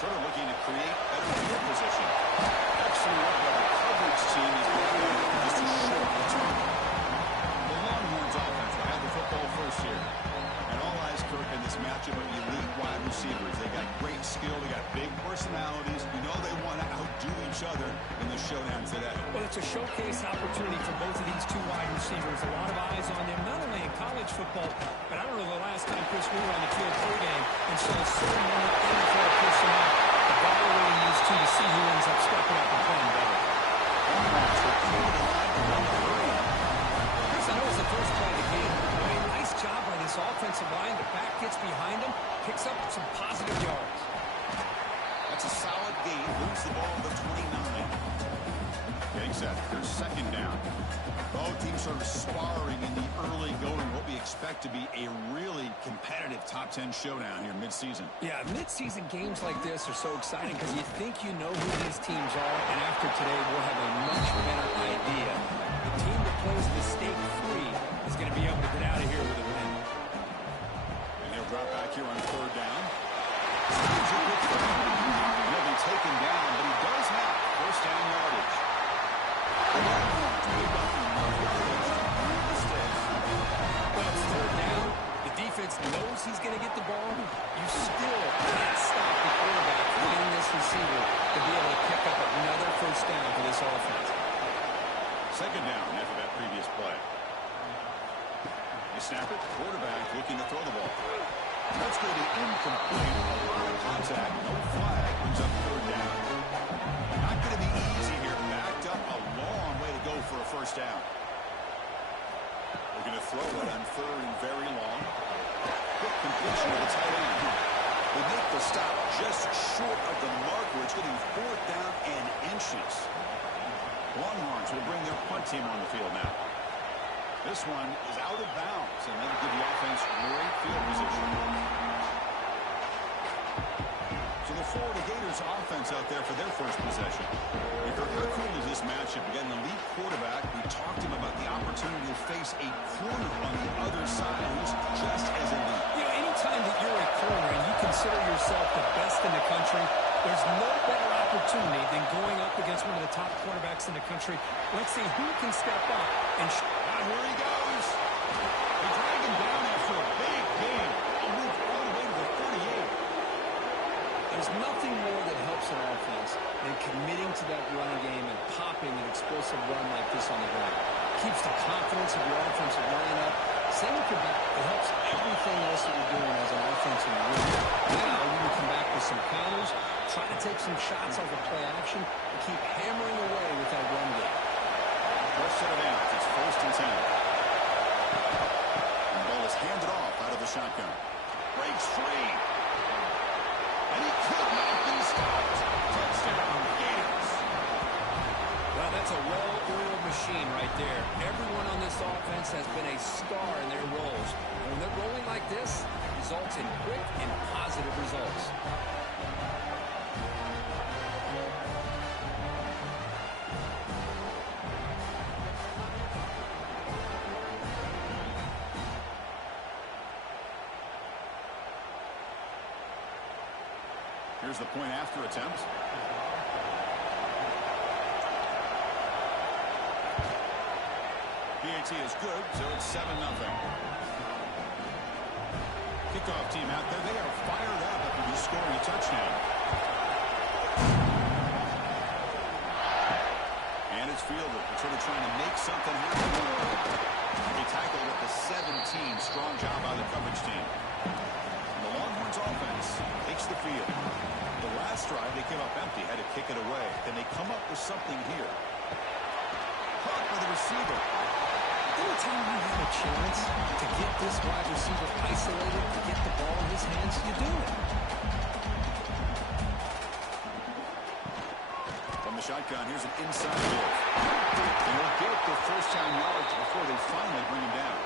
Sort of looking to create better field position. Excellent work by the coverage team as brought down just a short return. The Longhorns offense will have the football first here. And all eyes, Kirk, in this matchup of elite wide receivers. They got great skill. They got big personalities. You know they want to outdo each other in the showdown today. Well, it's a showcase opportunity for both of these two wide receivers. A lot of eyes on them, not only in college football, but I don't know the last time, Chris, we were on the field pregame and saw so many NFL personnel evaluating these two to see who ends up stepping up and playing better. Chris, I know it's the first play of the game. Nice job by this offensive line. The back gets behind him, picks up some positive yards. That's a solid gain. Moves the ball to the 29. Getting set. Here's second down. Both teams sort of sparring in the early going. What we expect to be a really competitive top 10 showdown here mid-season. Yeah, mid-season games like this are so exciting because you think you know who these teams are, and after today we'll have a much better idea. The team that plays mistake-free is going to be able to get out of here with a win. And he'll drop back here on third down. He'll be taken down, but he does have first down yardage. Well, it's third down. The defense knows he's going to get the ball. You still can't stop the quarterback finding this receiver to be able to pick up another first down for this offense. Second down after that previous play. They snap it. Quarterback looking to throw the ball. That's going to be incomplete. A lot of contact. No flag. Brings up third down. Not going to be easy here. Backed up a long way to go for a first down. They're going to throw it on third and very long. Quick completion to the tight end. They make the stop just short of the marker. It's going to be fourth down and inches. Longhorns will bring their punt team on the field now. This one is out of bounds, and that'll give the offense great field position. So the Florida Gators offense out there for their first possession. How cool is this matchup? Again, the lead quarterback, we talked to him about the opportunity to face a corner on the other side who's just as elite. You know, anytime that you're a corner and you consider yourself the best in the country, there's no better opportunity than going up against one of the top quarterbacks in the country. Let's see who can step up and here he goes. They drag him down after a big game. He'll move all the way to the 38. There's nothing more that helps an offense than committing to that running game and popping an explosive run like this on the ground. Keeps the confidence of your offensive line up. Same with your back. It helps everything else that you're doing as an offensive unit. Now you can come back with some counters, try to take some shots off of play action, and keep hammering away with that run game. First set of downs. It's first and 10. And the ball is handed off out of the shotgun. Breaks free. And he could not be stopped. Touchdown, Gators. Well, that's a well-oiled machine right there. Everyone on this offense has been a star in their roles. And when they're rolling like this, it results in quick and positive results. Here's the point after attempt. PAT is good, so it's 7-0. Kickoff team out there. They are fired up after just scoring a touchdown. And it's fielded. They're sort of trying to make something happen. They tackled at the 17. Strong job by the coverage team. And the Longhorns offense takes the field. The last drive, they came up empty, had to kick it away. Then they come up with something here. Caught by the receiver. Anytime you have a chance to get this wide receiver isolated, to get the ball in his hands, you do it. From the shotgun, here's an inside hit. They'll get the first down yards before they finally bring him down.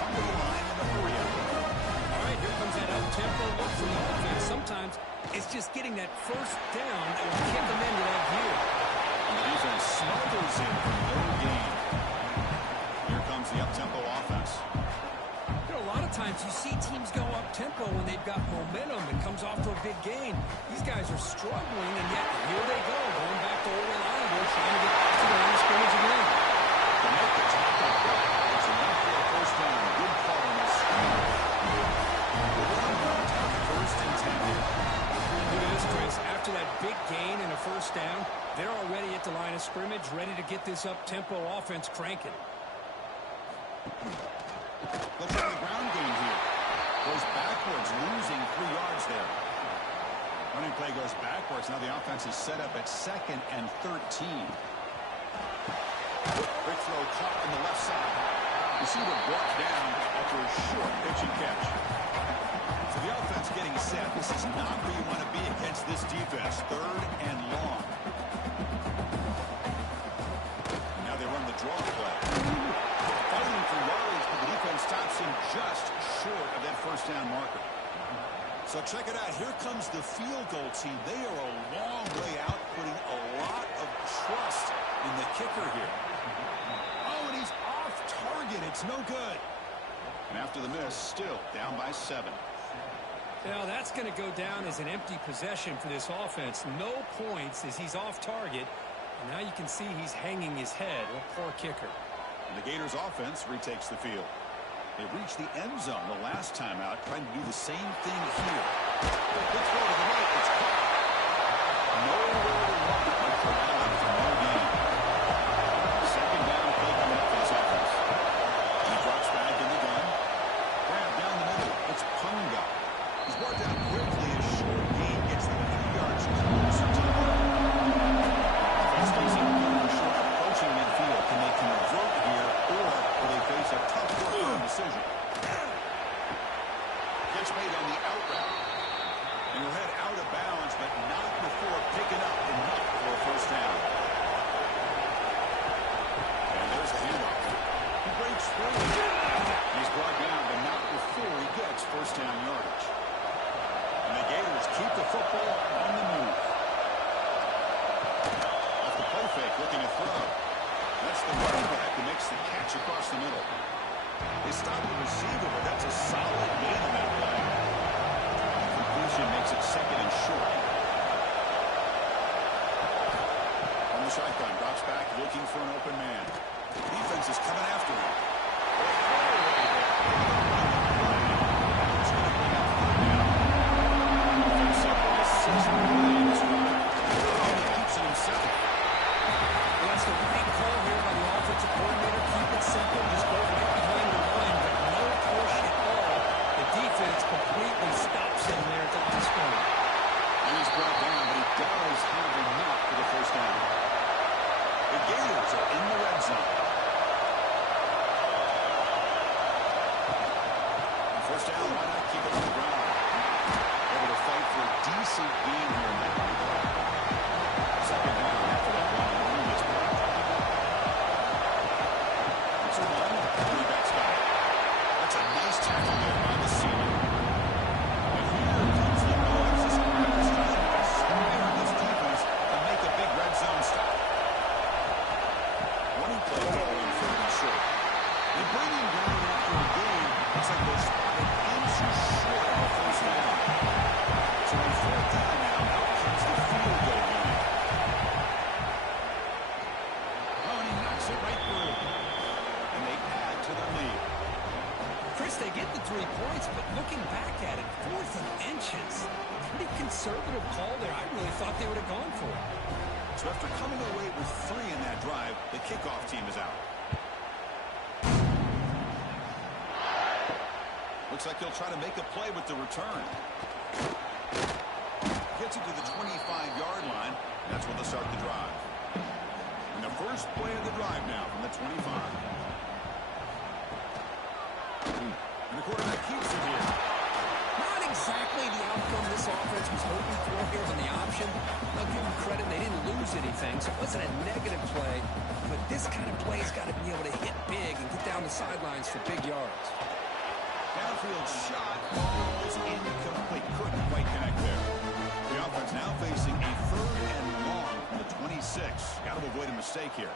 Come to the line in the 3. All right, here comes that up-tempo look from the offense. Sometimes it's just getting that first down that will kick them into that gear. And the defense smothers him for no gain. Here comes the up-tempo offense. You know, a lot of times you see teams go up-tempo when they they've got momentum. It comes off to a big gain. These guys are struggling, and yet here they go, going back to old reliable, trying to get to the line of scrimmage again. To make the tackle back, it's enough for a first down. Good call on this. First and 10. Look at this, Chris. After that big gain and a first down, they're already at the line of scrimmage, ready to get this up-tempo offense cranking. Let's try the ground game here. Goes backwards, losing 3 yards there. Running play goes backwards. Now the offense is set up at 2nd and 13. Quick throw caught on the left side. Receiver brought down after a short pitch and catch. So the offense getting set. This is not where you want to be against this defense. 3rd and long. Now they run the draw play. Fighting for yards, but the defense stops him just short of that first down marker. So check it out. Here comes the field goal team. They are a long way out, putting a lot of trust in the kicker here. Oh, and he's off target. It's no good. And after the miss, still down by 7. Now that's going to go down as an empty possession for this offense. No points as he's off target. And now you can see he's hanging his head. What poor kicker. And the Gators offense retakes the field. They reached the end zone the last time out, trying to do the same thing here. Good throw to the right. It's caught. Nowhere to run. But corralled for no gain. Second down play coming up for this offense. He drops back in the gun. Grab down the middle. It's Punga. He's brought down quickly. A short gain gets them 3 yards closer to the line. Offense facing short approaching midfield. Can they convert here, or will they face a tough third decision? Catch made on the out route. And he'll head out of bounds, but not before picking up enough for a first down. And there's the handoff. He breaks through. He's brought down, but not before he gets first down yardage. And the Gators keep the football on the move. Off the play fake, looking to throw. That's the running back who makes the catch across the middle. They stop the receiver, but that's a solid gain on that play. The completion makes it 2nd and short. From the shotgun, drops back, looking for an open man. The defense is coming after him. That's the right call here by the offensive coordinator. Keep it simple. Just go right behind the line, but no push at all. The defense completely stops him there at the line of scrimmage. And he's brought down, but he does have enough for the first down. The Gators are in the red zone. First down, why not keep it on the ground? Able to fight for a decent gain here in that play. Second down after that long run is blocked. It's a run. Running back's got it. That's a nice tackle there by the senior. And here comes the noise. This is trying to inspire this defense to make a big red zone stop. Running play going 3rd and short. They bring him down after a game. Looks like they're spotted inches short of the first down. So on 4th down now, out comes the field goal unit. Oh, and he knocks it right through. And they add to their lead. Chris, they get the 3 points, but looking back at it, 4th and inches. Pretty conservative call there. I really thought they would have gone for it. So after coming away with 3 in that drive, the kickoff team is out. Looks like they'll try to make a play with the return. Gets it to the 25-yard line, and that's when they'll start the drive. And the first play of the drive now from the 25. And the quarterback keeps it here. Not exactly the outcome this offense was hoping for here on the option. I'll give them credit, they didn't lose anything, so it wasn't a negative play. But this kind of play's got to be able to hit big and get down the sidelines for big yards. Downfield shot is incomplete. Couldn't quite connect there. The offense now facing a 3rd and long from the 26. Got to avoid a mistake here.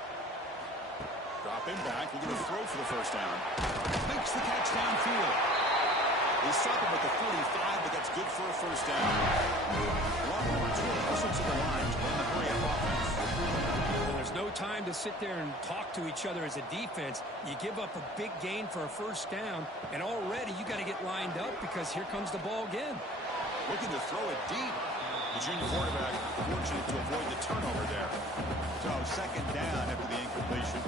Drop him back. We're going to throw for the first down. Makes the catch downfield. They stop him at the 45, but that's good for a first down. Longhorns will hustle to the line to run the hurry-up offense. Well, there's no time to sit there and talk to each other as a defense. You give up a big gain for a first down, and already you got to get lined up because here comes the ball again. Looking to throw it deep. The junior quarterback fortunate to avoid the turnover there. So second down after the incompletion.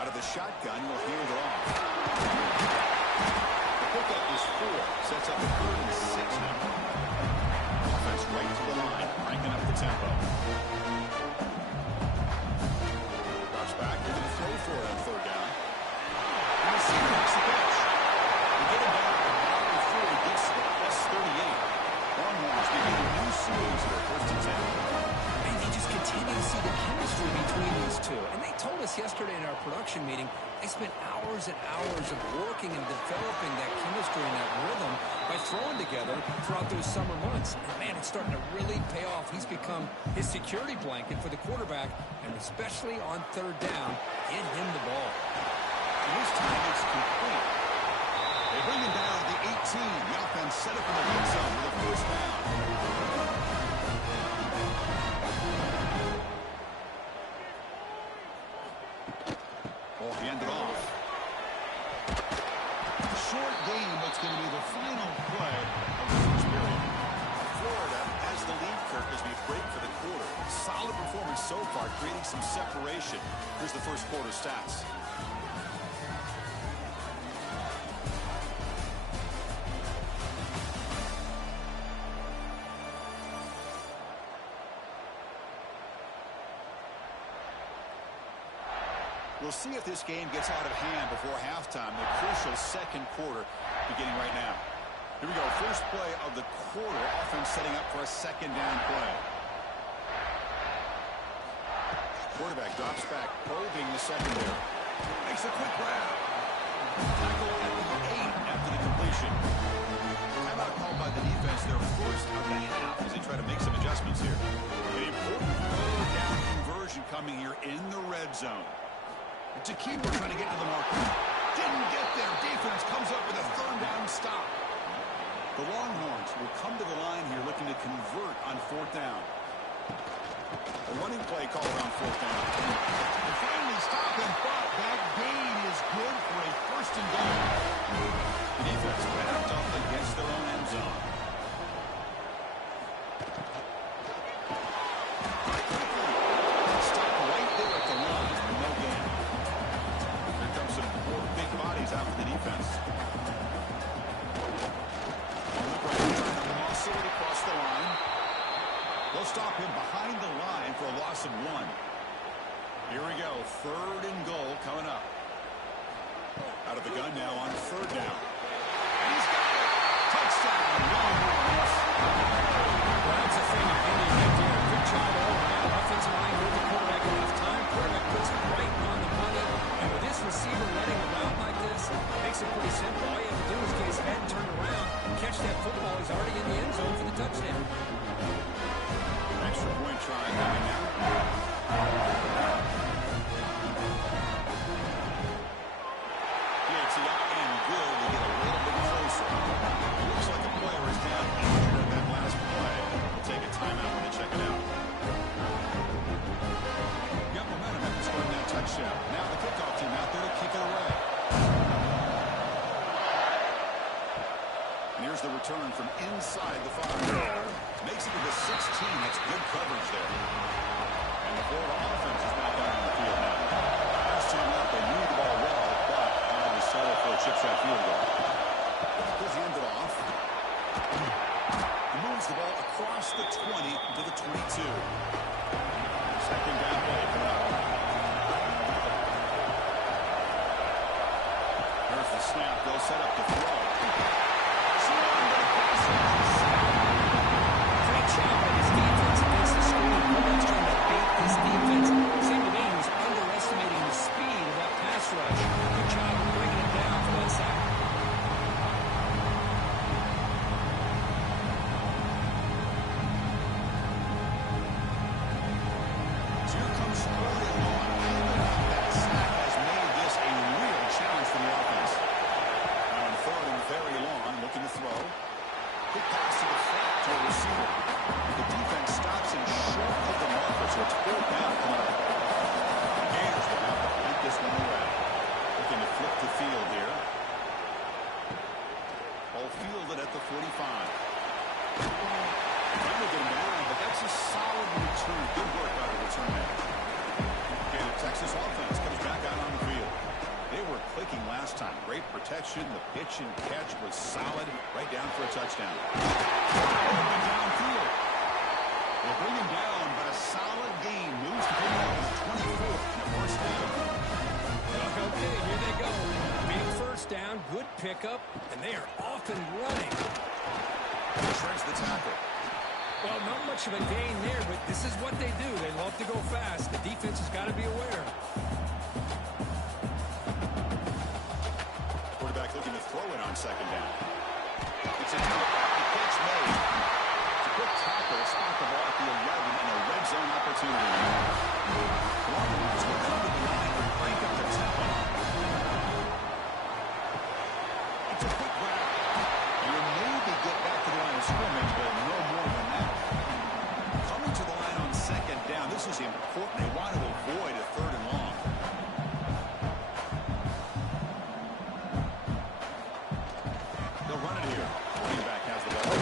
Out of the shotgun, will hand it off. The pickup is 4. Sets up a 3rd and 6 now. Offense right to the line, cranking up the tempo. Drops back, they're going to throw for it on 3rd down. And the receiver makes the catch. We get him back about before he gets to the +38. Longhorns begin a new series for 1st and 10. And you just continue to see the chemistry between these two. And they told us yesterday in our production meeting, they spent hours and hours of working and developing that chemistry and that rhythm by throwing together throughout those summer months. And man, it's starting to really pay off. He's become his security blanket for the quarterback, and especially on 3rd down, get him the ball. And this time it's complete. They bring him down at the 18. The offense set up in the red zone with a first down. Ball handed off. Short game, what's going to be the final play of the first period. Florida has the lead, Kirk, as we break for the quarter. Solid performance so far, creating some separation. Here's the first quarter stats. We'll see if this game gets out of hand before halftime. The crucial second quarter beginning right now. Here we go. First play of the quarter. Offense setting up for a second down play. Quarterback drops back, probing the secondary. Makes a quick grab. Tackle at the 8 after the completion. Timeout called by the defense, their first of the half as they try to make some adjustments here. An important 3rd down conversion coming here in the red zone. It's a keeper trying to get to the marker. Didn't get there. Defense comes up with a 3rd down stop. The Longhorns will come to the line here looking to convert on 4th down. A running play call on 4th down. And finally stop him, but that gain is good for a 1st and goal. The defense backed up against their own end zone. Stop right there at the line. No gain. Here comes some more big bodies out for the defense. Trying to muscle it across the line. They'll stop him behind the line for a loss of 1. Here we go. 3rd and goal coming up. Out of the gun now on 3rd down. And he's got it. Touchdown. Longhorns. Well, that's the thing opinion right there. Good job all around. Offensive line with the quarterback enough time. Quarterback puts it right on the money. And with this receiver running around like this, it makes it pretty simple. All you have to do is get his head turned around, catch that football. He's already in the end zone for the touchdown. Extra point try coming now. Gets it up and good. We get a little bit closer. It looks like the player is down injured at that last play. We'll take a timeout when they check it out. this offense comes back out on the field. They were clicking last time. Great protection. The pitch and catch was solid. Right down for a touchdown. Downfield. They'll bring him down, but a solid gain moves to bring out 24 in the first down. Okay, here they go. Big first down, good pickup, and they are off and running. Shreds the tackle. Well, not much of a gain there, but this is what they do. They love to go fast. The defense has got to be aware. Quarterback looking to throw it on second down. It's a catch made. It's a quick tackle, spot the ball at the 11 in a red zone opportunity. Longhorns will come to the line and crank up the tempo. It's a quick grab. You maybe get back to the line of scrimmage, but no more than that. Coming to the line on second down, this is important. They want to avoid a third and long. They'll run it here. Quarterback has the ball.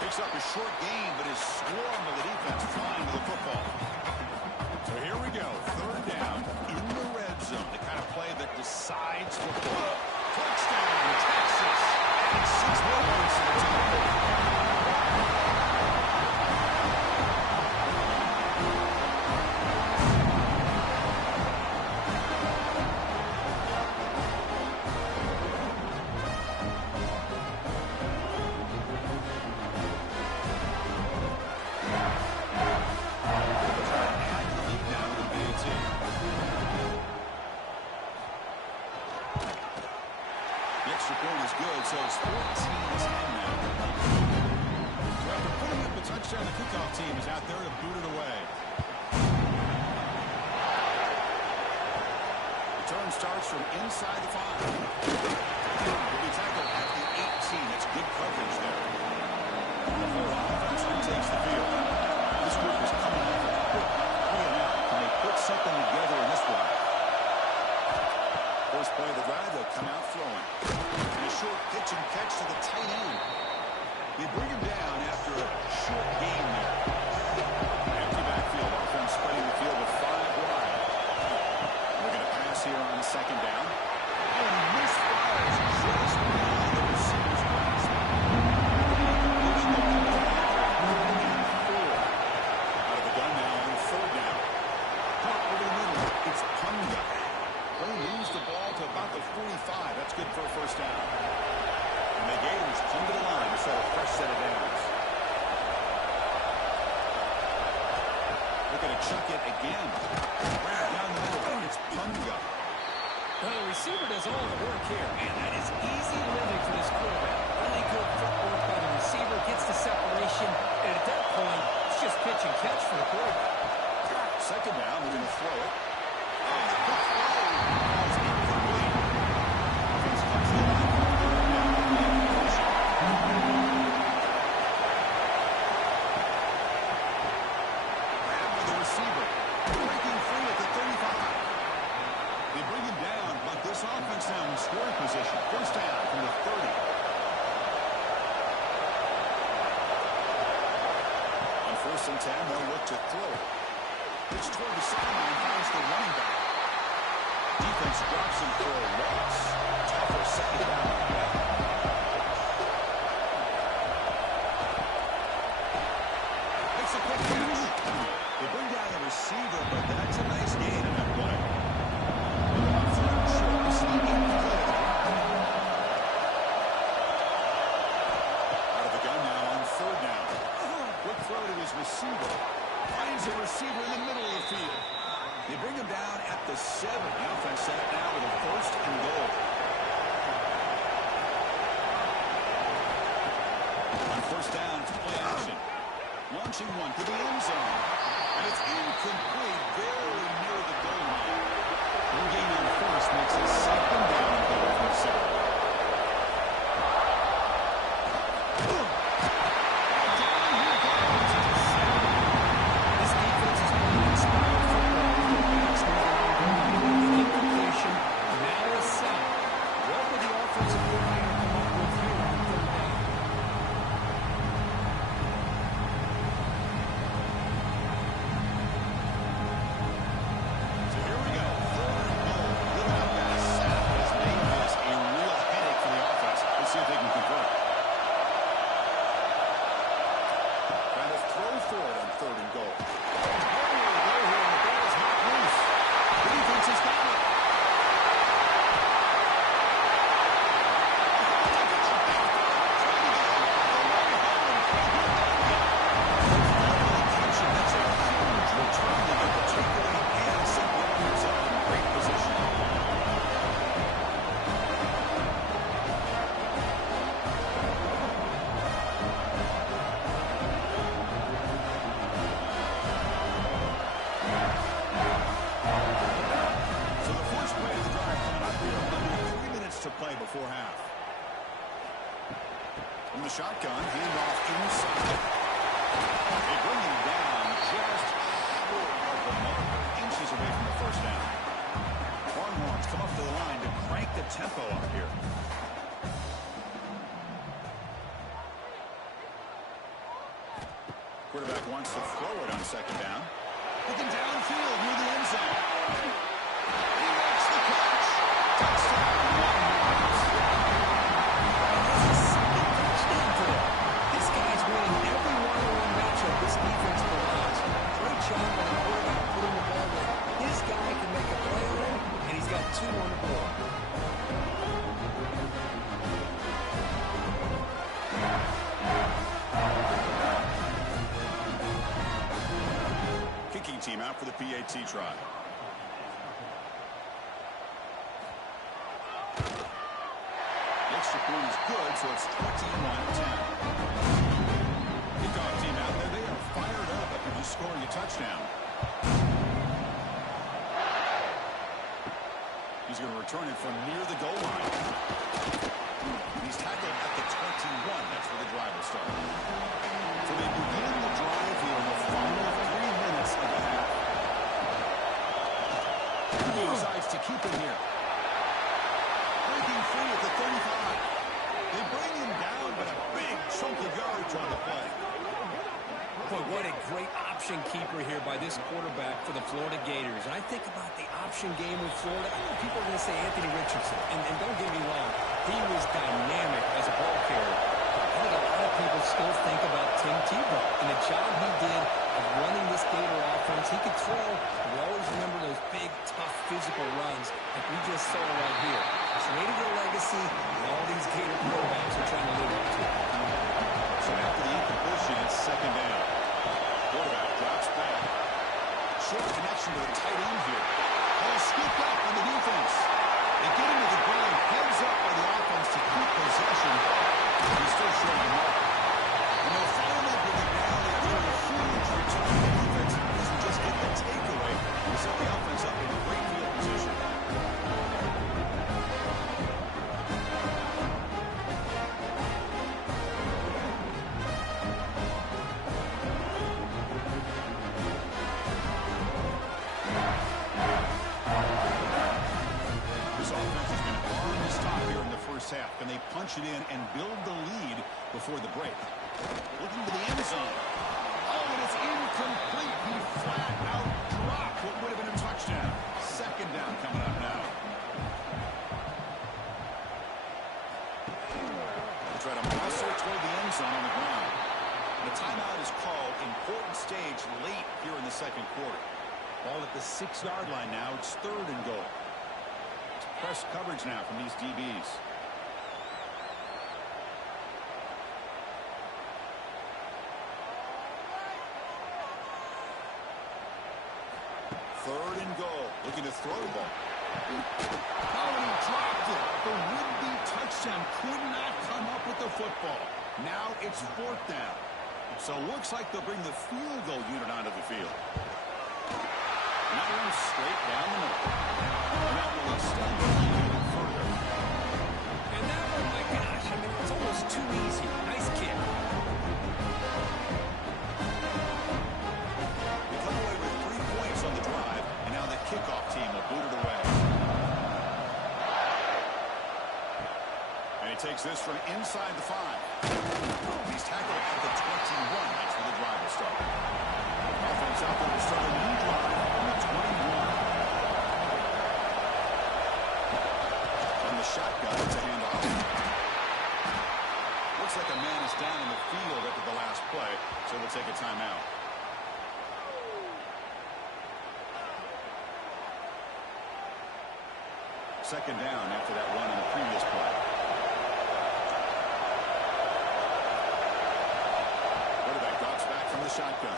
Picks up a short gain, but is swarmed with the defense flying to the football. So here we go. Third down in the red zone. The kind of play that decides football. Touchdown, Texas. And 6 more points to the table. The extra point is good, so it's 14-10 now. So after putting up a touchdown, the kickoff team is out there to boot it away. Return starts from inside the 5. Will be tackled at the 18. That's good coverage there. The whole offense takes the field. This group is coming off a quick 3-and-out. Can they put something together in this one? First play of the drive, they'll come out throwing. And a short pitch and catch to the tight end. They bring him down after a short gain there. Empty backfield. Offense spreading the field with 5 wide. We're going to pass here on second down. And he misfires just behind the receiver's grasp. Out of the gun now on third down. Caught over the middle. It's Punga. They lose the ball to about the 45. That's good for a first down. And the Gators come to the line to set a fresh set of downs. Looking to chuck it again. Down the middle. It's Punga. Well, the receiver does all the work here. Man, that is easy living for this quarterback. Really good footwork by the receiver. Gets the separation. And at that point, it's just pitch and catch for the quarterback. Second down. We're going to throw it. Oh, the quick throw. It's incomplete. Offense comes to the line for third down. Grab by the receiver. Breaking free at the 35. They bring him down, but this offense now in scoring position. First down from the 30. On 1st and 10, they'll look to throw it. Pitch toward the sideline, finds the running back. Defense drops him for a loss. Tougher second down. Makes a quick catch. They bring down the receiver, but that's a nice gain in that play. Out of the gun now on third down. Quick throw to his receiver. Finds a receiver in the middle of the field. They bring him down at the 7. The offense set it now with a 1st and goal. On 1st down, it's play action. Launching one to the end zone. And it's incomplete, barely near the goal line. One gain on 1st makes it 2nd down and goal for 7. to play before half. From the shotgun, handoff inside. They bring him down just short of the marker, inches away from the first down. Longhorns come up to the line to crank the tempo up here. Quarterback wants to throw it on second down. Looking downfield near the end zone. He makes the catch. Touchdown, Longhorns. Touchdown for him. This guy's winning every one-on-one matchup this defense provides. Great job by the quarterback putting the ball where his guy can make a play on him, and he's got 2 on the board. Kicking team out for the PAT try. The extra point is good, so it's 21-10. Kickoff team out there. They are fired up after just scoring a touchdown. He's going to return it from near the goal line. He's tackled at the 21. That's where the drive will start. So they begin the drive here in the final 3 minutes of the half. He decides to keep him here. Breaking free at the 35. They bring him down, but a big chunk of yardage on the play. Boy, what a great option keeper here by this quarterback for the Florida Gators. And I think about the option game with Florida. I know people are going to say Anthony Richardson. And don't get me wrong, he was dynamic as a ball carrier. I think a lot of people still think about Tim Tebow and the job he did of running this Gator offense. He could throw. We always remember those big, tough, physical runs like we just saw right here. Created a legacy that all these Gator quarterbacks are trying to live up to. So after the incompletion, it's second down. Quarterback drops back. Short connection to the tight end here. Ball scooped up on the defense. They get him to the ground. Heads up by the offense to keep possession. He's still short of the mark. And they'll follow up with a rally after a huge return. The defense doesn't just get the takeaway. They set the offense up in a great field position. Half, and they punch it in and build the lead before the break. Looking to the end zone. Oh, and it's incomplete. He flat out dropped what would have been a touchdown. Second down coming up now. They try to muscle toward the end zone on the ground. The timeout is called. Important stage late here in the second quarter. Ball at the 6-yard line now. It's 3rd and goal. It's press coverage now from these DBs. Third and goal. Looking to throw the ball. Oh, and he dropped it. The would-be touchdown could not come up with the football. Now it's 4th down. So it looks like they'll bring the field goal unit onto the field. And that runs straight down the middle. And that will extend the lead even further. And that one, my gosh, I mean, it's almost too easy. Nice kick. They come away with 3 points on the drive, and now the kickoff team will boot it away. And he takes this from inside the 5. He's tackled at the 21. That's where the drive will start. Offense out there to start a new drive on the 21. From the shotgun, it's a handoff. Looks like a man is down in the field after the last play, so we'll take a timeout. Second down after that run on the previous play. Quarterback drops back from the shotgun.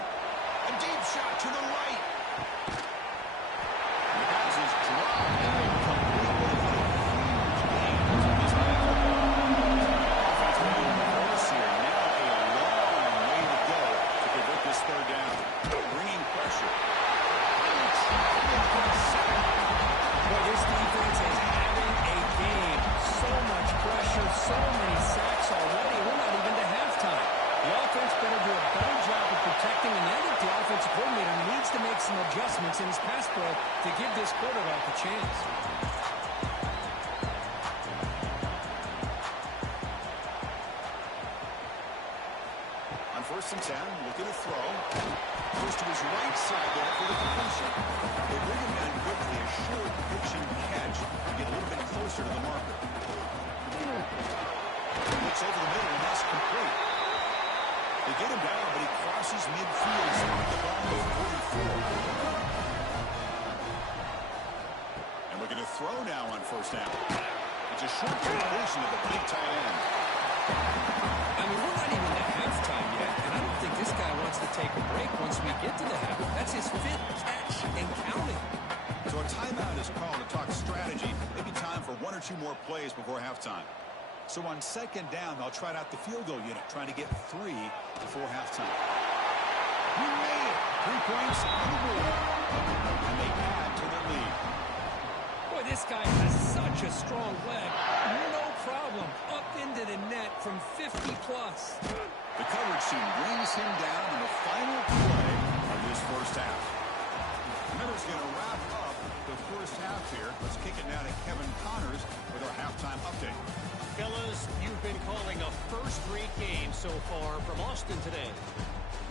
A deep shot to the right. And the pass is dropped and incomplete. What a huge gain on this offense moving the force here. Now a long way to go to convert this 3rd down. Bringing pressure. Well, this defense is having a game. So a chance. On 1st and 10, looking to throw. Goes to his right side there for the completion. They bring him down quickly, a short pitching catch to get a little bit closer to the marker. Looks over the middle, and that's complete. They get him down, but he crosses midfield, so the ball is 44. And looking to throw now on 1st down. It's a short completion of the big tight end. I mean, we're not even at halftime yet, and I don't think this guy wants to take a break once we get to the half. That's his 5th catch and counting. So a timeout is called to talk strategy. Maybe time for 1 or 2 more plays before halftime. So on 2nd down, they'll try out the field goal unit, trying to get 3 before halftime. He made it. 3 points on the board. And they add to their lead. Boy, this guy has such a strong leg. No problem. Up into the net from 50-plus. The coverage team brings him down in the final play of this 1st half. Miller's going to wrap up the 1st half here. Let's kick it now to Kevin Connors with our halftime update. Fellas, you've been calling a first-rate game so far from Austin today.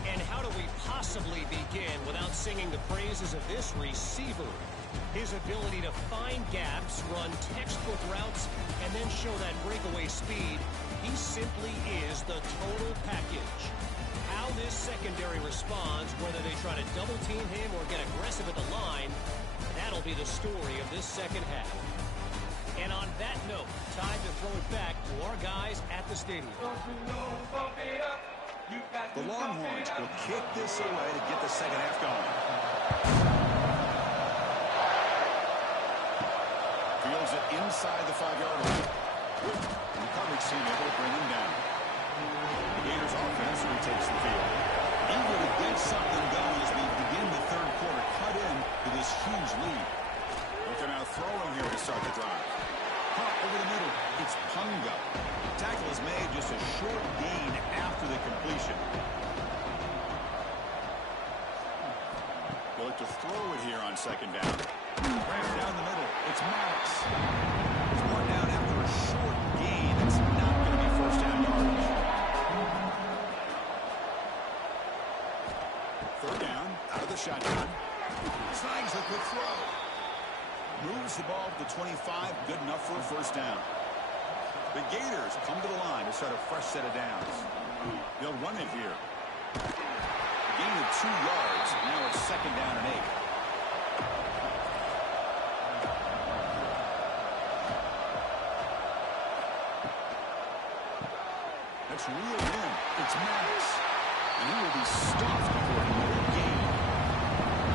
And how do we possibly begin without singing the praises of this receiver? His ability to find gaps, run textbook routes, and then show that breakaway speed, he simply is the total package. How this secondary responds, whether they try to double-team him or get aggressive at the line, that'll be the story of this 2nd half. And on that note, time to throw it back to our guys at the stadium. The Longhorns will kick this away to get the 2nd half going. Fields it inside the 5-yard line. And the coverage team able to bring him down. The Gators offense retakes the field. Eager to get something going as we begin the 3rd quarter. Cut in to this huge lead. Looking out throwing here to start the drive. Pop over the middle. It's Punga. The tackle is made just a short gain after the completion. They'll look to throw it here on 2nd down. Rammed down the middle. It's Maddox. It's brought down after a short gain. It's not going to be 1st down yardage. 3rd down, out of the shotgun. Snags the quick throw. Moves the ball to the 25, good enough for a 1st down. The Gators come to the line to start a fresh set of downs. They'll run it here. Gain of 2 yards, now it's 2nd down and 8. That's reeled in. It's Maddox. And he will be stuffed for no gain.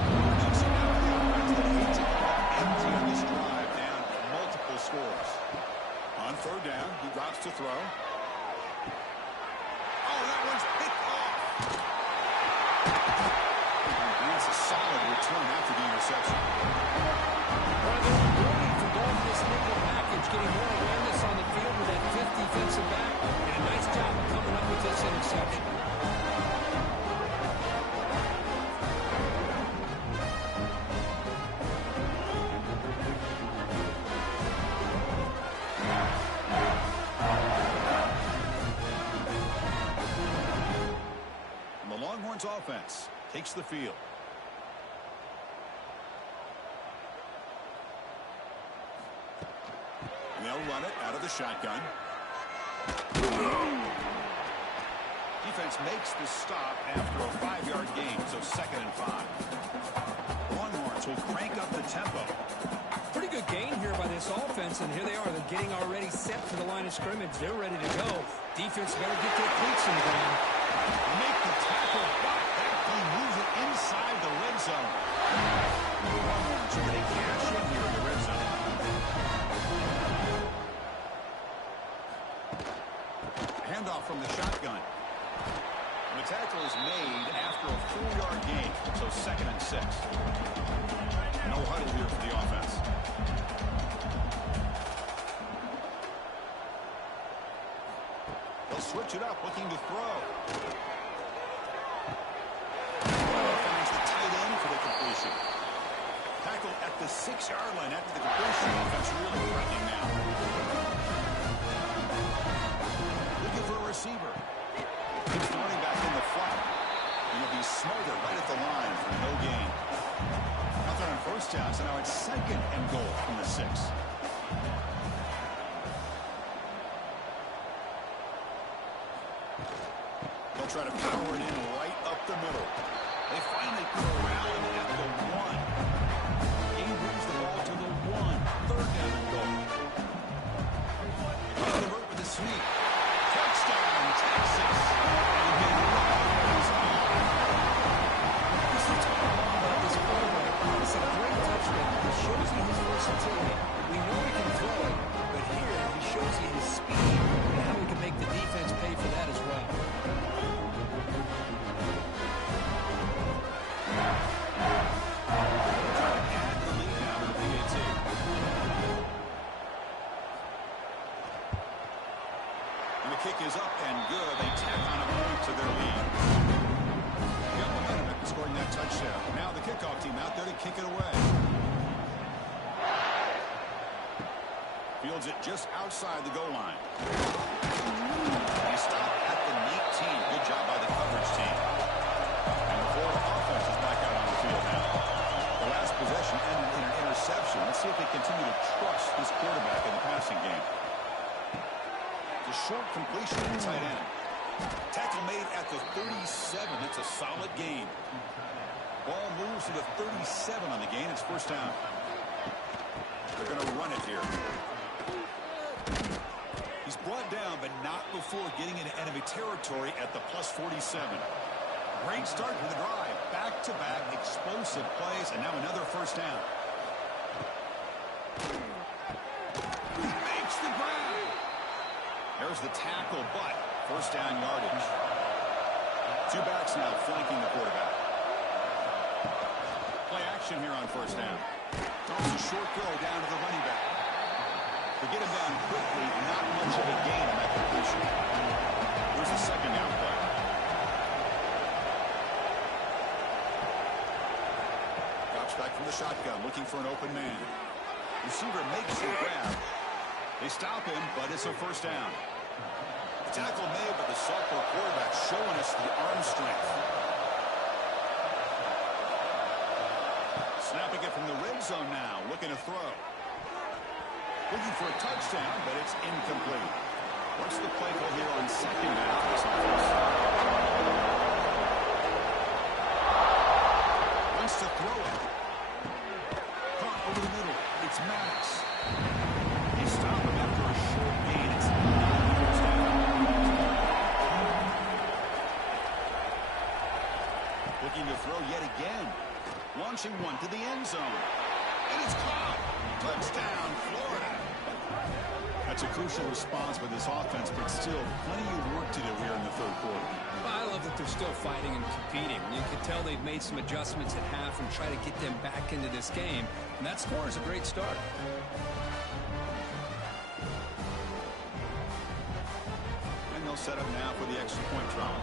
Emergency now for the offense that hates it. Empty on this drive, down multiple scores. On 3rd down, he drops to throw. Oh, that one's picked off. And that's a solid return after the interception. Well, they're going for both this nickel package, getting more awareness on the field with that 5th defensive back, and a nice job of coming up with this interception. Longhorns offense takes the field. And they'll run it out of the shotgun. Defense makes the stop after a 5-yard gain, so 2nd and 5. Longhorns will crank up the tempo. Pretty good gain here by this offense, and here they are. They're getting already set for the line of scrimmage. They're ready to go. Defense better get their cleats in the ground. Make the tackle, but that play moves it inside the red zone. Longhorns are going to cash in here in the red zone. Handoff from the shotgun. And the tackle is made after a 4-yard gain, so 2nd and 6. No huddle here for the offense. They'll switch it up, looking to throw. Finds the tight end for the completion. Tackle at at the 6-yard line after the completion. Offense really threatening now. Looking for a receiver. Keeps the running back in the flat. And he'll be smarter right at the line for no gain. Now they're on first down, so now it's 2nd and goal from the 6. They'll try to power it in right up the middle. They finally corral him at the 1. He brings the ball to the 1. 3rd down and goal. Convert with a sweep. Touchdown, Texas. And they rise on. This is what I love about this quarterback. It's a great touchdown. It shows you his versatility. We know he can throw it, but here he shows you his speed and how he can make the defense pay for that as well. Kick is up and good. They tack on a point to their lead. Got momentum after scoring that touchdown. Now the kickoff team out there to kick it away. Fields it just outside the goal line. He stopped at the 18. Good job by the coverage team. And the Florida offense is back out on the field now. The last possession ended in an interception. Let's see if they continue to trust this quarterback in the passing game. Short completion to the tight end. Tackle made at the 37. That's a solid gain. Ball moves to the 37 on the gain. It's first down. They're going to run it here. He's brought down, but not before getting into enemy territory at the plus 47. Great start to the drive. Back-to-back explosive plays, and now another first down. He makes the grab. There's the tackle, but first down yardage. 2 backs now flanking the quarterback. Play action here on first down. Throws a short go down to the running back. To get him down quickly, not much of a gain on that completion. Here's the 2nd down play. Drops back from the shotgun, looking for an open man. Receiver makes the grab. They stop him, but it's a first down. Tackle made, but the sophomore quarterback showing us the arm strength. Snapping it from the red zone now, looking to throw. Looking for a touchdown, but it's incomplete. What's the play call here on 2nd down for this offense? Wants to throw it. Caught over the middle. It's Maddox. They stop him after a short gain. It's first down. Looking to throw yet again. Launching one to the end zone. And it's caught. Touchdown, Florida. That's a crucial response by this offense, but still plenty of work to do here in the 3rd quarter. Well, I love that they're still fighting and competing. You can tell they've made some adjustments at half and try to get them back into this game. And that score is a great start. And they'll set up now for the extra point drama.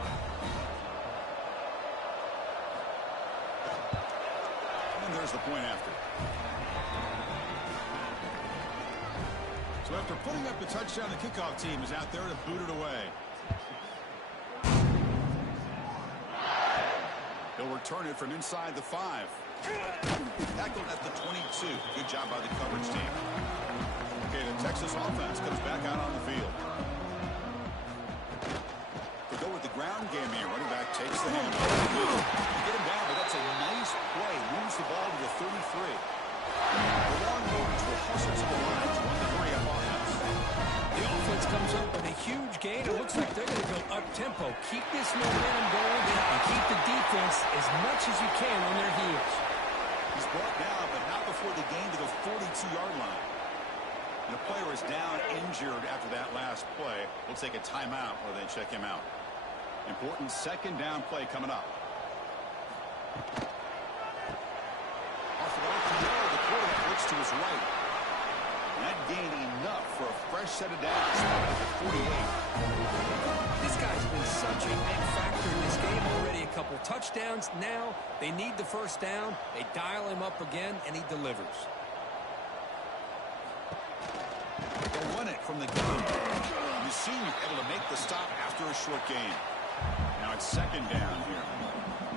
And there's the point after. So after putting up the touchdown, the kickoff team is out there to boot it away. He'll return it from inside the 5. Tackled at the 22. Good job by the coverage team. Okay, the Texas offense comes back out on the field. They go with the ground game here. Running back takes the handoff. You get him down, but that's a nice play. Moves the ball to the 33. The Longhorns will hustle to the line. 1-3 up offense. The offense comes up with a huge gain. It looks like they're going to go up-tempo. Keep this momentum going and keep the defense as much as you can on their heels. He's brought down, but not before the gain to the 42-yard line. And the player is down injured after that last play. We'll take a timeout while they check him out. Important 2nd down play coming up. Off the ball, the quarterback looks to his right. That gained enough for a fresh set of downs at the 48. This guy's been such a big factor in this game already. A couple touchdowns. Now they need the first down. They dial him up again, and he delivers. They'll run it from the gun. The senior able to make the stop after a short gain. Now it's second down here.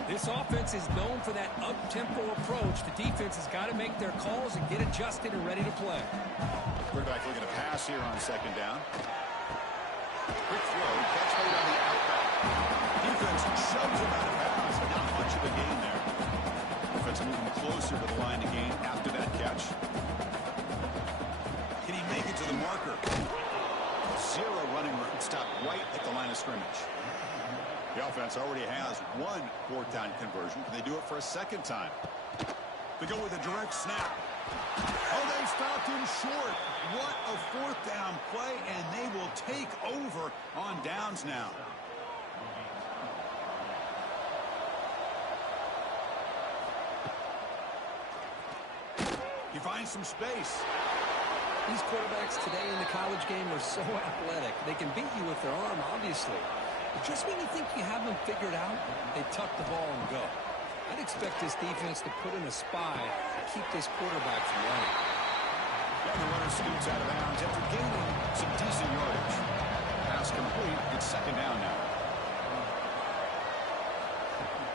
This offense is known for that up-tempo approach. The defense has got to make their calls and get adjusted and ready to play. Quarterback looking to pass here on second down. Quick throw, catch made on the outback. Defense shoves him out of bounds. Not much of a gain there. Defense moving closer to the line to gain after that catch. Can he make it to the marker? Zero running room. Stop right at the line of scrimmage. The offense already has one fourth down conversion. Can they do it for a second time? They go with a direct snap. Oh, they stopped him short. What a fourth down play, and they will take over on downs now. He finds some space. These quarterbacks today in the college game are so athletic. They can beat you with their arm, obviously. But just when you think you have them figured out, they tuck the ball and go. I'd expect this defense to put in a spy to keep this quarterback from running. Yeah, the runner scoots out of bounds after gaining some decent yardage. Pass complete. It's second down now.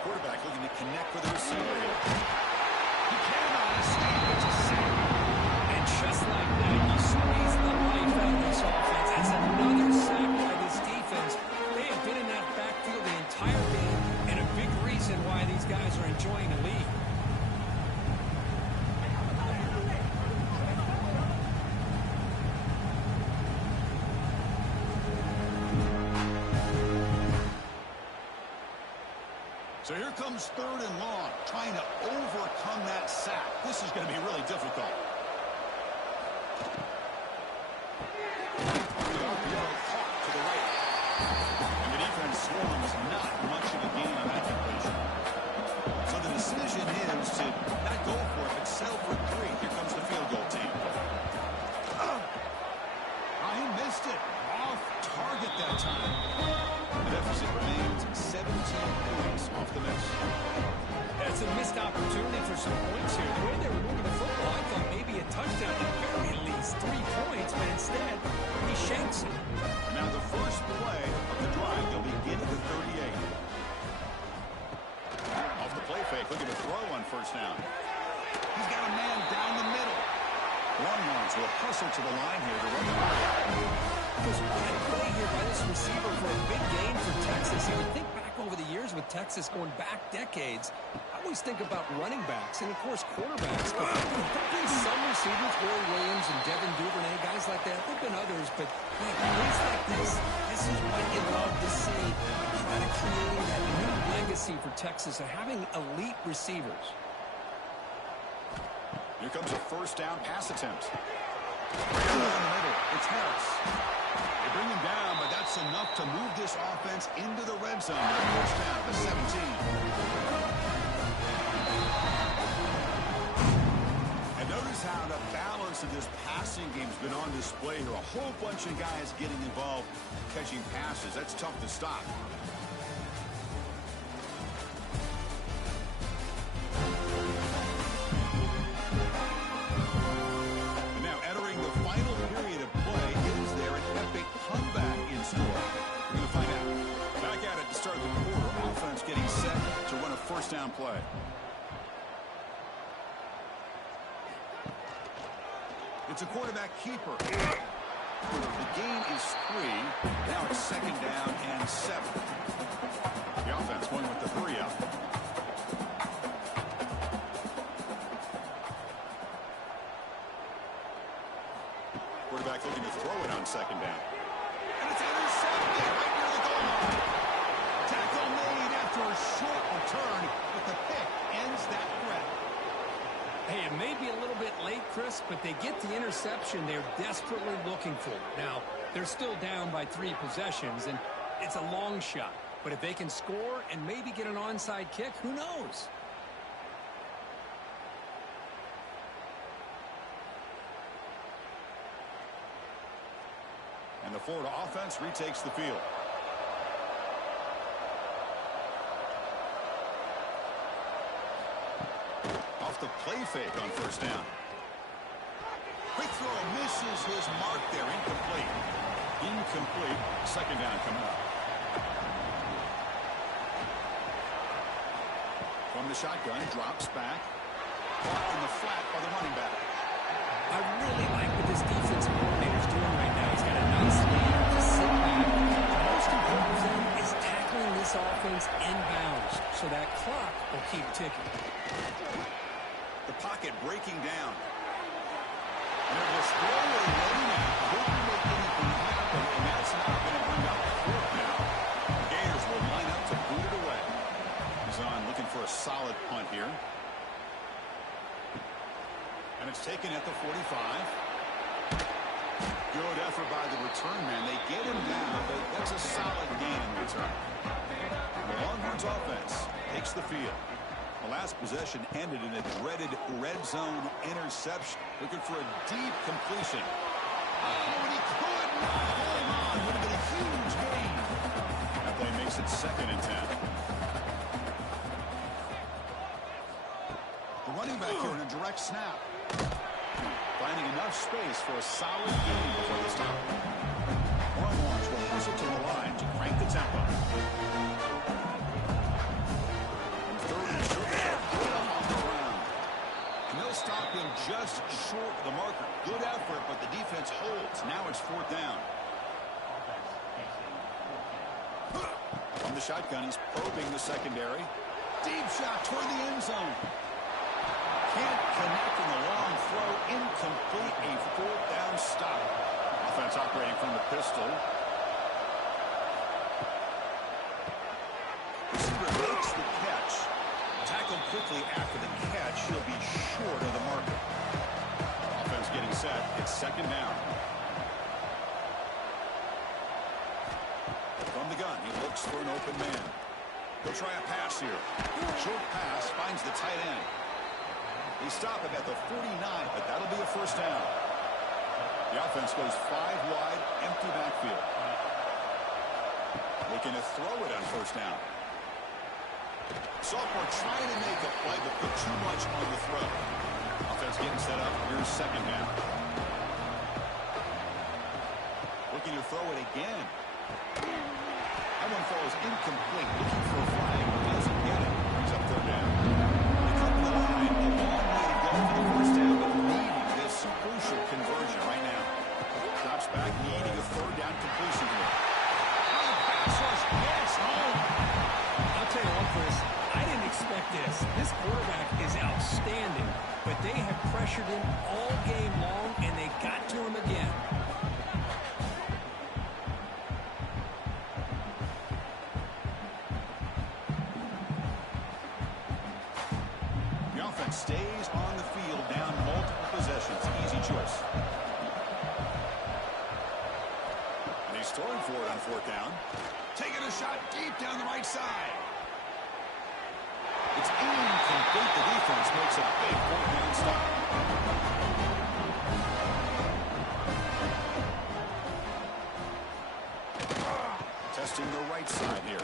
Quarterback looking to connect with the receiver here. He cannot escape. It's a sack. And just like that, you squeeze the life out of this offense. That's another sack by this defense. They have been in that backfield the entire game, and a big reason why these guys are enjoying the lead. So here comes third and long, trying to overcome that sack. This is going to be really difficult. Caught to the right. And the defense swarms not much of a gain on that completion. So the decision is to not go for it, but settle for three. Here comes the field goal team. He missed it. Off target that time. The deficit remains 17 points off the miss. That's a missed opportunity for some points here. The way they were moving the football, I thought maybe a touchdown, at very least 3 points, but instead, he shanks it. Now the first play of the drive, they'll begin at the 38. Off the play fake, looking to throw on first down. He's got a man down the middle. Longhorns will hustle to the line here to run the ball. There's one play here by this receiver for a big gain for Texas. You would think back over the years with Texas going back decades, I always think about running backs and, of course, quarterbacks. But there have been some receivers, Roy Williams and Devin Duvernay, guys like that. There have been others, but plays like this is what you love to see. Kind of creating that new legacy for Texas of having elite receivers. Here comes a first down pass attempt. Right in the middle, it's Harris. They bring him down, but that's enough to move this offense into the red zone. First down, the 17. And notice how the balance of this passing game's been on display here. A whole bunch of guys getting involved catching passes. That's tough to stop. First down play. It's a quarterback keeper. The gain is 3. Now it's second down and 7. The offense going with the 3 up. Quarterback looking to throw it on second down. And it's intercepted right near the goal line. Tackle made after a short return, but the pick ends that threat. Hey, it may be a little bit late, Chris, but they get the interception they're desperately looking for. Now, they're still down by 3 possessions, and it's a long shot. But if they can score and maybe get an onside kick, who knows? And the Florida offense retakes the field. Off the play fake on first down. Quick throw misses his mark there. Incomplete. Incomplete. Second down coming up. From the shotgun, drops back. Caught in the flat by the running back. I really like what this defensive coordinator is doing right now. He's got a nice lead to sit back. The most important thing is tackling this offense inbounds so that clock will keep ticking. The pocket breaking down. And it was throwing away now. Couldn't make anything happen, and that's not going to bring up fourth now. The Gators will line up to boot it away. He's on looking for a solid punt here. And it's taken at the 45. Good effort by the return man. They get him down, but that's a solid gain in return. The Longhorns offense takes the field. The last possession ended in a dreaded red zone interception. Looking for a deep completion. Oh, and he could not hold on. Would have been a huge gain. That play makes it 2nd and 10. The running back here in a direct snap. Finding enough space for a solid gain before the stop. Longhorns will push it to the line to crank the tempo. Stop him just short of the marker. Good effort, but the defense holds. Now it's 4th down. From the shotgun, he's probing the secondary. Deep shot toward the end zone. Can't connect in the long throw. Incomplete. A 4th down stop. Offense operating from the pistol. Receiver makes the catch. Tackled quickly after the catch. He'll be short of the marker. Offense getting set. It's 2nd down. From the gun, he looks for an open man. He'll try a pass here. Short pass finds the tight end. They stop him at the 49, but that'll be a 1st down. The offense goes 5 wide, empty backfield. Looking to throw it on 1st down. Sophomore trying to make a play, but put too much on the throw. Offense getting set up. Here's 2nd down. Looking to throw it again. That one falls incomplete. Looking for a flag. Doesn't get it. Brings up 3rd down. They come to the line. A long way to go for the 1st down, but needing this crucial conversion right now. Drops back, needing a 3rd down completion here. Pass rush. Yes, home. I'll tell you what, Chris, I didn't expect this. This quarterback is outstanding, but they have pressured him all game long, and they got to him again. The offense stays on the field, down multiple possessions. Easy choice. And he's throwing for it on 4th down. Taking a shot deep down the right side. It's incomplete. The defense makes a big 4th down stop. Testing the right side here.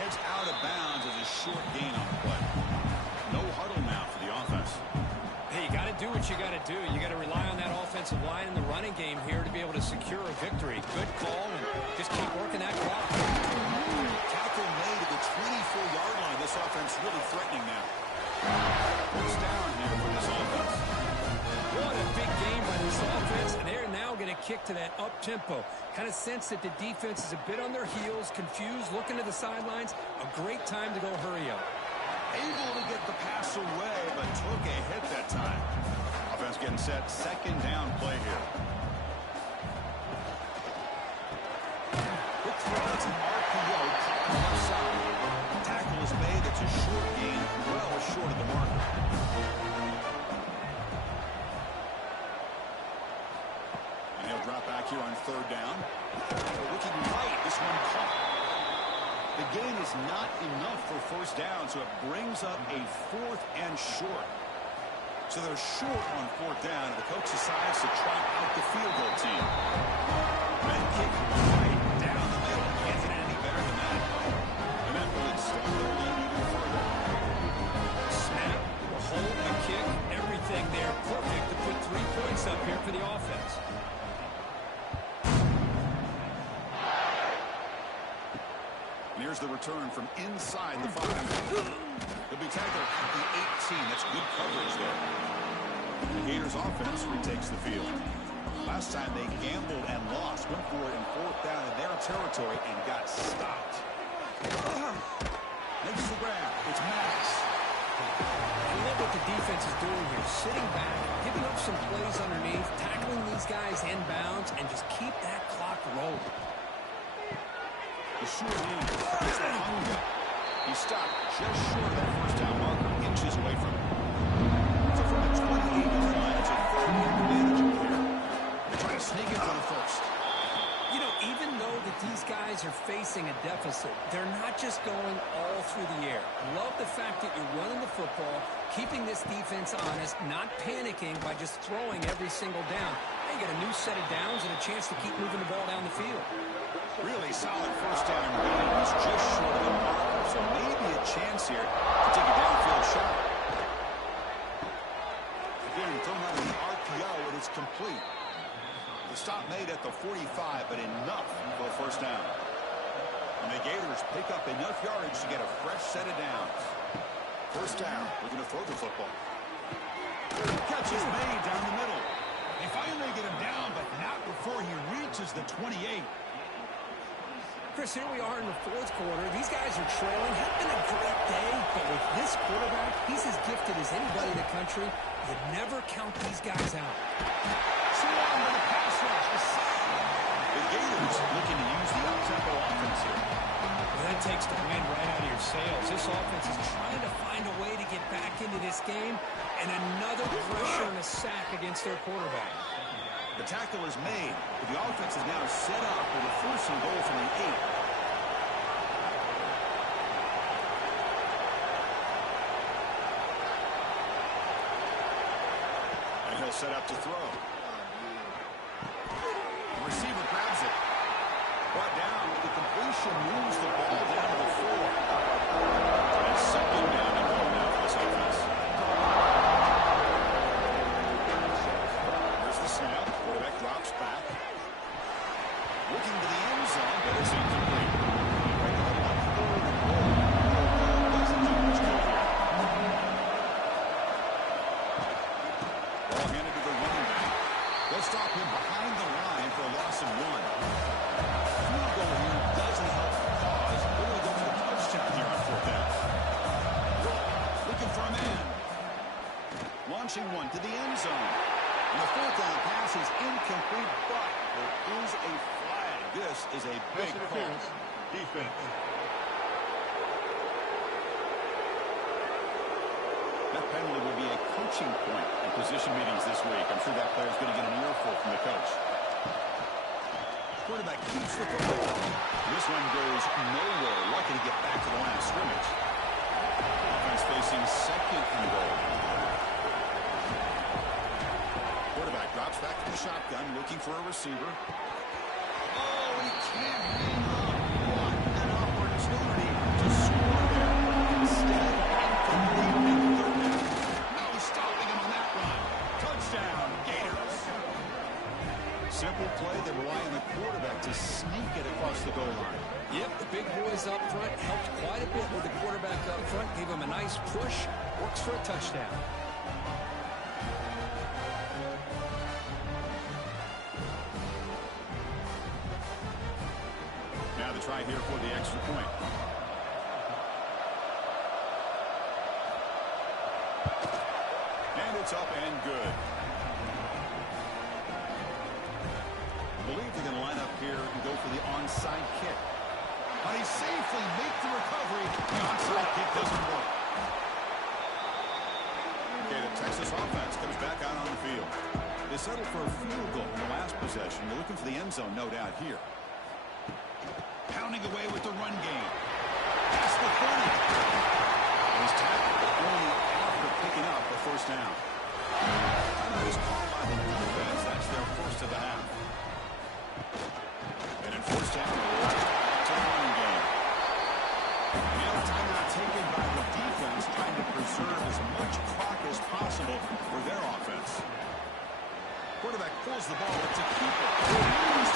Heads out of bounds as a short gain on the play. No huddle now for the offense. Hey, you got to do what you got to do. You got to rely on that offensive line in the running game here to be able to secure a victory. Good call, and just keep working that clock. Tackle made at the 24-yard line. This offense really threatening now. First down here for this offense. What a big game by this offense, and they're now going to kick to that up-tempo. Kind of sense that the defense is a bit on their heels, confused, looking to the sidelines. A great time to go hurry up. Able to get the pass away, but took a hit that time. Offense getting set. 2nd down play here. Quick throw. It's an RPO. Caught on the left side. Tackle is made. It's a short gain. Well short of the marker. And he'll drop back here on 3rd down. Looking right. This one caught. The gain is not enough for 1st down, so it brings up a 4th and short. So they're short on fourth down, and the coach decides to try out the field goal team. And kick right down the middle. Can't get any better than that. And that will extend their lead even further. Snap, the hold, the kick, everything there perfect to put 3 points up here for the offense. And here's the return from inside the 5. They'll be tackled at the 18. That's good coverage there. The Gators offense retakes the field. Last time they gambled and lost, went for it in fourth down in their territory and got stopped. Makes the grab. It's Max. I love what the defense is doing here. Sitting back, giving up some plays underneath, tackling these guys inbounds, and just keep that clock rolling. The short end is the Hunga. He stopped just short of that first down marker, inches away from it. So from the 28-yard line, it's a 30-yard advantage up here. They're trying to sneak into the first. You know, even though that these guys are facing a deficit, they're not just going all through the air. Love the fact that you're running the football, keeping this defense honest, not panicking by just throwing every single down. Now you get a new set of downs and a chance to keep moving the ball down the field. Really solid first down game. He's just short of the marker, so maybe a chance here to take a downfield shot. Again, thrown out of the RPO, and it's complete. The stop made at the 45, but enough for a first down. And the Gators pick up enough yardage to get a fresh set of downs. First down, looking to throw the football. Catch is made down the middle. They finally get him down, but not before he reaches the 28. Chris, here we are in the fourth quarter. These guys are trailing. Had been a great day, but with this quarterback, he's as gifted as anybody in the country. You never count these guys out. Swarm with a pass rush. The Gators looking to use the up-tempo offense here. Well, that takes the wind right out of your sails. This offense is trying to find a way to get back into this game, and another pressure and a sack against their quarterback. The tackle is made, but the offense is now set up with a first and goal from the 8. And he'll set up to throw. The receiver grabs it. Brought down with the completion, moves the ball down to the 4. And it's second down and goal now for this offense. There's the snap. Quarterback drops back. Looking to the end zone, but it's incomplete. Doesn't do much good here. Ball handed to the running back. They'll stop him behind the line for a loss of 1. Field goal here doesn't help the cause. They're going to go for the touchdown here on fourth down. Looking for a man. Launching one to the end zone. And the fourth down pass is incomplete, but there is a flag. This is a big call. Defense. That penalty will be a coaching point in position meetings this week. I'm sure that player is going to get an earful from the coach. Quarterback keeps the football. This one goes nowhere. Lucky to get back to the line of scrimmage. Offense facing second and goal. Quarterback drops back to the shotgun, looking for a receiver. Oh, he can't hang on. What an opportunity to score there. Instead, incomplete and third down. No stopping him on that run. Touchdown, Gators. Simple play. They rely on the quarterback to sneak it across the goal line. Yep, the big boys up front helped quite a bit with the quarterback up front. Gave him a nice push. Works for a touchdown. Now the try here for the extra point. And it's up and good. I believe they're going to line up here and go for the onside kick. But he safely makes the recovery. The onside kick doesn't work. Okay, the Texas offense comes back out on the field. They settled for a field goal in the last possession. They're looking for the end zone, no doubt, here. Pounding away with the run game. Past the 30. And he's tackled only after picking up a first down. Nice call by the defense. That's their first of the half. And in first half, we're back to the running game. Now a timeout taken by the defense, trying to preserve as much clock as possible for their offense. Quarterback pulls the ball to keep it. He's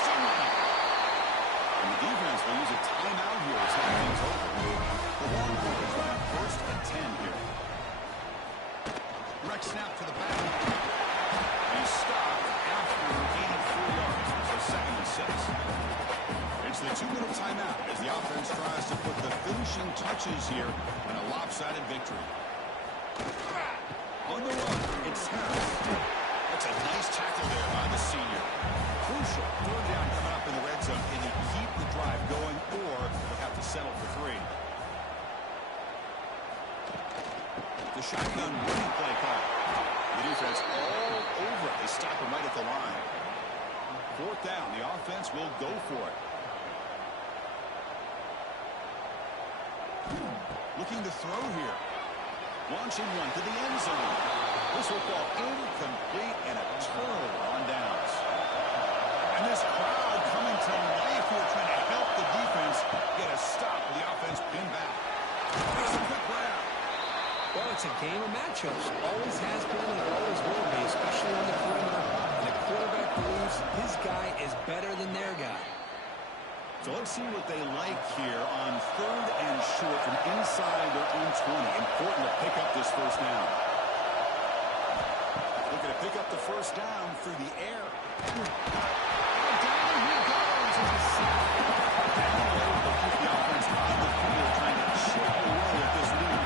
still running. And the defense will use a timeout here to tie things over. The Longhorns will have first and 10 here. Rex snap to the back. He's stopped after gaining 4 yards. So second and 6. It's the 2-minute timeout as the offense tries to put the finishing touches here in a lopsided victory. On the run, it's Harris. That's a nice tackle there by the senior. Crucial third down coming up in the red zone. Can he keep the drive going, or they'll have to settle for 3? The shotgun running play call. The defense all over it. They stop him right at the line. 4th down. The offense will go for it. Looking to throw here. Launching one to the end zone. This will fall incomplete and a turnover on downs. And this crowd coming to life here trying to help the defense get a stop with the offense pinned back. There's a quick grab. Well, it's a game of matchups. Always has been and always will be, especially on the perimeter. And the quarterback believes his guy is better than their guy. So let's see what they like here on 3rd and short from inside their own 20. Important to pick up this first down. Looking to pick up the first down through the air. Down he goes. The offense on the field trying to chip away at this lead.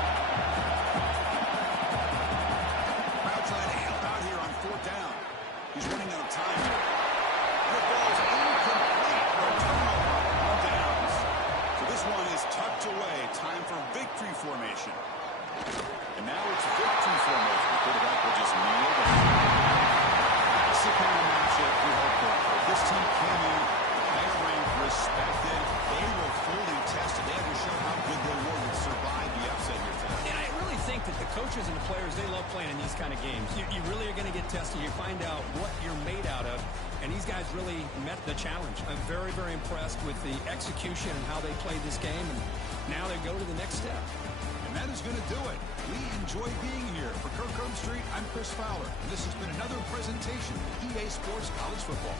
Crowd trying to help out here on 4th down. He's running out of time here. The ball's incomplete. Turnover on downs. So this one is tucked away. Time for victory formation. And now it's victory formation. The quarterback will just nail it. That's the kind of matchup we hope for. This team came in, higher ranked, respected. They were fully tested. They had to show how good they were to survive the upset here tonight. And I really think that the coaches and the players, they love playing in these kind of games. You really are going to get tested. You find out what you're made out of. And these guys really met the challenge. I'm very, very impressed with the execution and how they played this game. And now they go to the next step. And that is going to do it. We enjoy being here. For Kirk Herbstreit, I'm Chris Fowler. And this has been another presentation of EA Sports College Football.